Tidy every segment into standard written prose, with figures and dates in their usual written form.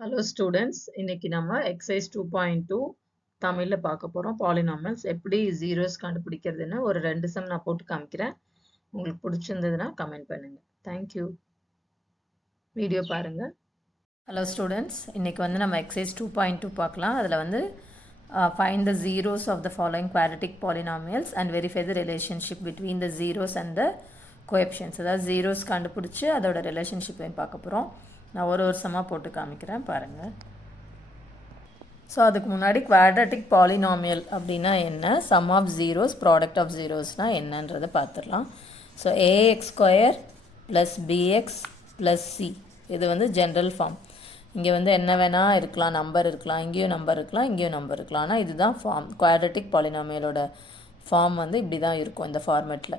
Hello students, இன்னைக்கு நம்ம exercise 2.2 தமிழ்ல பார்க்க போறோம். பாலினாமியல்ஸ் எப்படி ஜீரோஸ் கண்டுபிடிக்கிறதுன்னு ஒரு 2 சம் நான் போட்டு காமிக்கிறேன். உங்களுக்கு பிடிச்சிருந்ததுன்னா கமெண்ட் பண்ணுங்க. தேங்க்யூ. வீடியோ பாருங்க. ஹலோ ஸ்டூடெண்ட்ஸ், இன்னைக்கு வந்து நம்ம எக்ஸசைஸ் 2.2 பார்க்கலாம். அதில் வந்து find the zeros of the following quadratic polynomials and verify the relationship between the zeros and the coefficients. அதாவது ஜீரோஸ் கண்டுபிடிச்சு அதோட ரிலேஷன்ஷிப்பையும் பார்க்க போகிறோம். நான் ஒரு சமாக போட்டு காமிக்கிறேன் பாருங்கள். ஸோ அதுக்கு முன்னாடி குவாட்ரட்டிக் பாலினாமியல் அப்படின்னா என்ன, sum of zeros product of ஜீரோஸ்னால் என்னன்றதை பார்த்துடலாம். So AX square plus BX plus C, இது வந்து ஜென்ரல் ஃபார்ம். இங்கே வந்து என்ன வேணால் இருக்கலாம், நம்பர் இருக்கலாம், இங்கேயும் நம்பர் இருக்கலாம், இங்கேயும் நம்பர் இருக்கலாம். ஆனால் இதுதான் ஃபார்ம். குவாட்ரட்டிக் பாலினாமியலோட ஃபார்ம் வந்து இப்படி தான் இருக்கும் இந்த ஃபார்மேட்டில்.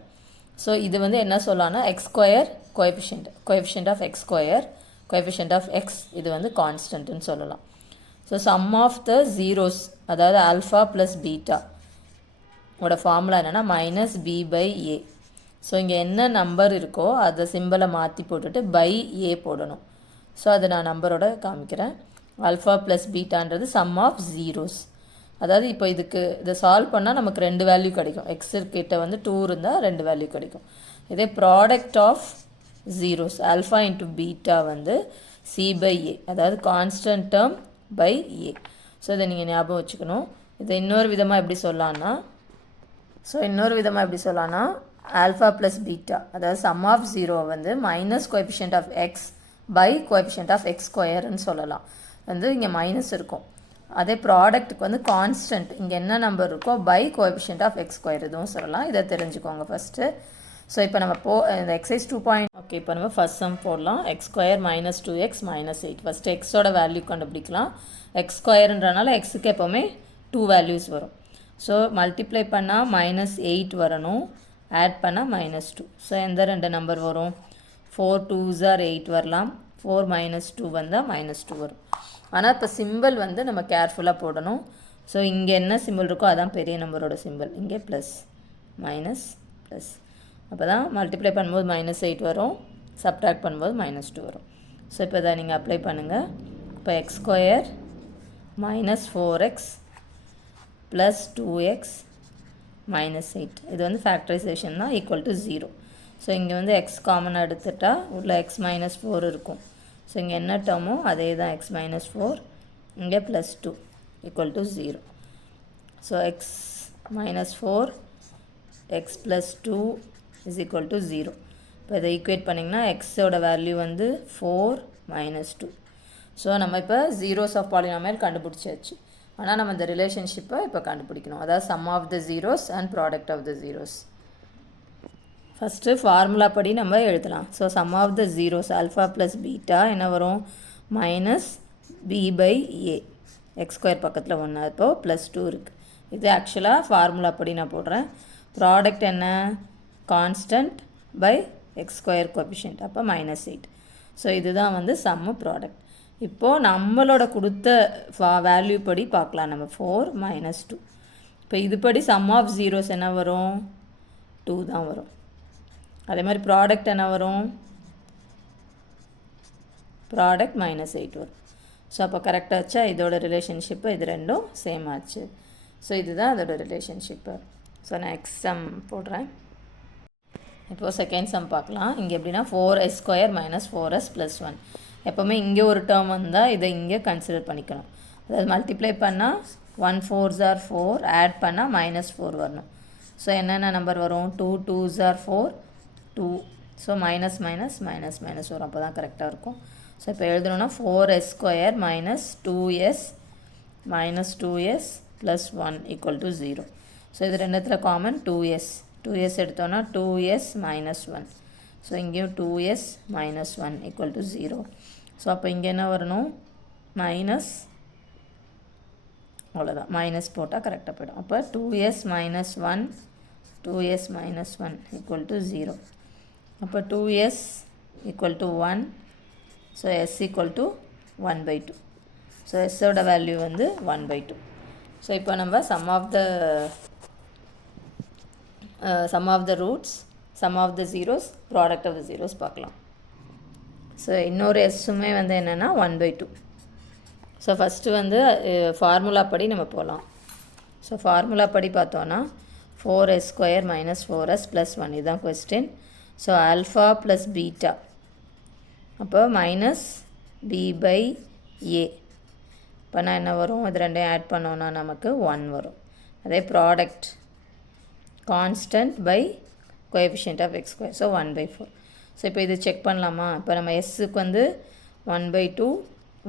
ஸோ இது வந்து என்ன சொல்லலாம்னா x square coefficient of x square, coefficient of x, இது வந்து கான்ஸ்டன்ட்னு சொல்லலாம். So sum of the zeros, அதாவது ஆல்ஃபா ப்ளஸ் பீட்டா ஓட ஃபார்முலா என்னென்னா minus b by a. So இங்கே என்ன நம்பர் இருக்கோ அதை சிம்பிளை மாற்றி போட்டுட்டு பை ஏ போடணும். ஸோ அதை நான் நம்பரோட காமிக்கிறேன். ஆல்ஃபா ப்ளஸ் பீட்டான்றது சம் ஆஃப் ஜீரோஸ். அதாவது இப்போ இதை சால்வ் பண்ணால் நமக்கு 2 வேல்யூ கிடைக்கும். எக்ஸ் கிட்ட வந்து 2 இருந்தால் 2 வேல்யூ கிடைக்கும். இதே product of zeros alpha into beta வந்து சி பை ஏ, அதாவது constant term by a. So இதை நீங்கள் ஞாபகம் வச்சுக்கணும். இதை இன்னொரு விதமாக எப்படி சொல்லலாம்னா ஆல்ஃபா ப்ளஸ் பீட்டா, அதாவது சம் ஆஃப் ஜீரோ வந்து minus coefficient of x by coefficient of x ஸ்கொயர்னு சொல்லலாம். வந்து இங்கே மைனஸ் இருக்கும். அதே ப்ராடக்ட்டுக்கு வந்து கான்ஸ்டன்ட், இங்கே என்ன நம்பர் இருக்கோ by coefficient of x square இதுவும் சொல்லலாம். இதை தெரிஞ்சுக்கோங்க ஃபஸ்ட்டு. ஸோ இப்போ நம்ம இந்த எக்ஸைஸ் 2. ஓகே, இப்போ நம்ம ஃபஸ்ட் சம் போடலாம். X square minus 2x minus 8. First எக்ஸோட வேல்யூ கண்டுபிடிக்கலாம். எக்ஸ் ஸ்கொயர்ன்றனால எக்ஸுக்கு எப்போவுமே 2 வேல்யூஸ் வரும். ஸோ மல்டிப்ளை பண்ணால் மைனஸ் 8 வரணும், ஆட் பண்ணால் மைனஸ் 2. ஸோ எந்த 2 நம்பர் வரும்? 4 2s are 8 வரலாம், 4 minus 2 வந்தால் மைனஸ் 2 வரும். ஆனால் இப்போ சிம்பிள் வந்து நம்ம கேர்ஃபுல்லாக போடணும். ஸோ இங்கே என்ன சிம்பிள் இருக்கோ அதான் பெரிய நம்பரோட சிம்பிள். இங்கே ப்ளஸ் மைனஸ் ப்ளஸ், அப்போ தான் மல்டிப்ளை பண்ணும்போது மைனஸ் 8 வரும், சப்ட்ராக்ட் பண்ணும்போது மைனஸ் 2 வரும். ஸோ இப்போ இதை நீங்கள் அப்ளை பண்ணுங்கள். இப்போ X square minus 4x plus 2x minus 8, இது வந்து ஃபேக்டரைசேஷன் தான், ஈக்குவல் டு 0. ஸோ இங்கே வந்து எக்ஸ் காமனாக எடுத்துட்டால் உள்ள எக்ஸ் மைனஸ் 4 இருக்கும். ஸோ இங்கே என்ன டேர்மோ அதே தான், எக்ஸ் மைனஸ் 4, இங்கே plus 2 equal to 0. So X minus 4 X plus 2 is equal to 0. இப்போ இதை ஈக்குவேட் பண்ணிங்கன்னா எக்ஸோட வேல்யூ வந்து 4 மைனஸ் 2. ஸோ நம்ம இப்போ ஜீரோஸ் ஆஃப் பாலினாமியல் கண்டுபிடிச்சாச்சு. ஆனால் நம்ம இந்த ரிலேஷன்ஷிப்பை இப்போ கண்டுபிடிக்கணும், அதாவது sum of the zeros and product of the zeros. First formula படி நம்ம எழுதலாம். So sum of the zeros alpha plus beta என்ன வரும்? Minus b by a. X square பக்கத்தில் 1, இப்போது ப்ளஸ் 2 இருக்குது. இது ஆக்சுவலாக ஃபார்முலா படி நான் போடுறேன். ப்ராடக்ட் என்ன? Constant by x square coefficient, அப்போ மைனஸ் 8. ஸோ இதுதான் வந்து சம்மு ப்ராடக்ட். இப்போது நம்மளோட கொடுத்த வேல்யூ படி பார்க்கலாம். நம்ம 4 மைனஸ் 2. இப்போ இதுபடி சம் ஆஃப் ஜீரோஸ் என்ன வரும்? 2 தான் வரும். அதே மாதிரி ப்ராடக்ட் என்ன வரும்? ப்ராடக்ட் மைனஸ் 8 வரும். ஸோ அப்போ கரெக்டாச்சா? இதோட ரிலேஷன்ஷிப்பு இது ரெண்டும் சேம் ஆச்சு. ஸோ இதுதான் அதோட ரிலேஷன்ஷிப்பு. ஸோ நான் எக்ஸ் சம் போடுறேன். இப்போது செகண்ட் சம் பார்க்கலாம். இங்கே எப்படின்னா 4s square minus 4s plus 1. எப்போவுமே இங்கே ஒரு டேர்ம் வந்தால் இதை இங்கே கன்சிடர் பண்ணிக்கணும். அதாவது மல்டிப்ளை பண்ணால் 1 4s are 4, ஆட் பண்ணால் மைனஸ் 4 வரணும். ஸோ என்னென்ன நம்பர் வரும்? 2 2s are 4, 2. So minus minus minus minus வரும், அப்போ தான் கரெக்டாக இருக்கும். ஸோ இப்போ எழுதணுன்னா 4s square minus 2s minus 2s plus 1 equal to 0. So இது ரெண்டுத்தில் காமன் 2s எடுத்தோன்னா 2s மைனஸ் 1. ஸோ இங்கேயும் 2s minus 1 equal to 0. So அப்போ இங்கே என்ன வரணும்? மைனஸ், அவ்வளோதான், மைனஸ் போட்டால் கரெக்டாக போய்டும். அப்போ 2s minus 1, 2s minus 1 equal to 0. அப்போ 2s equal to 1. So s equal to 1/2. So எஸ்ஸோட வேல்யூ வந்து 1/2. ஸோ இப்போ நம்ம sum of the roots, sum of the zeros, product of the zeros பார்க்கலாம். ஸோ இன்னொரு எஸ்ஸுமே வந்து என்னென்னா 1/2. ஸோ ஃபஸ்ட்டு வந்து ஃபார்முலா படி நம்ம போகலாம். ஸோ ஃபார்முலா படி பார்த்தோன்னா 4s² - 4s + 1 இதுதான் question. So alpha plus beta அப்போ -b/a. இப்போ நான் என்ன வரும், இது ரெண்டையும் ஆட் பண்ணோன்னா நமக்கு 1 வரும். அதே product constant by coefficient of x², so 1/4. So இப்போ இது செக் பண்ணலாமா? இப்போ நம்ம எஸ்ஸுக்கு வந்து 1/2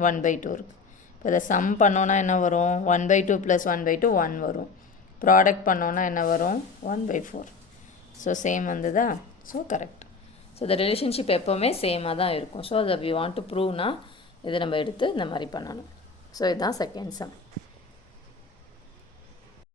1/2 இருக்குது. இப்போ இதை சம் பண்ணோன்னா என்ன வரும், 1/2 + 1/2 1 வரும். ப்ராடக்ட் பண்ணோன்னா என்ன வரும், 1/4. ஸோ சேம் வந்ததா? So correct. ஸோ இந்த ரிலேஷன்ஷிப் எப்போவுமே சேமாக தான் இருக்கும். ஸோ அதை வி வாண்ட் டு ப்ரூவ்னா இதை நம்ம எடுத்து இந்த மாதிரி பண்ணணும். ஸோ இதுதான் செகண்ட் சம்.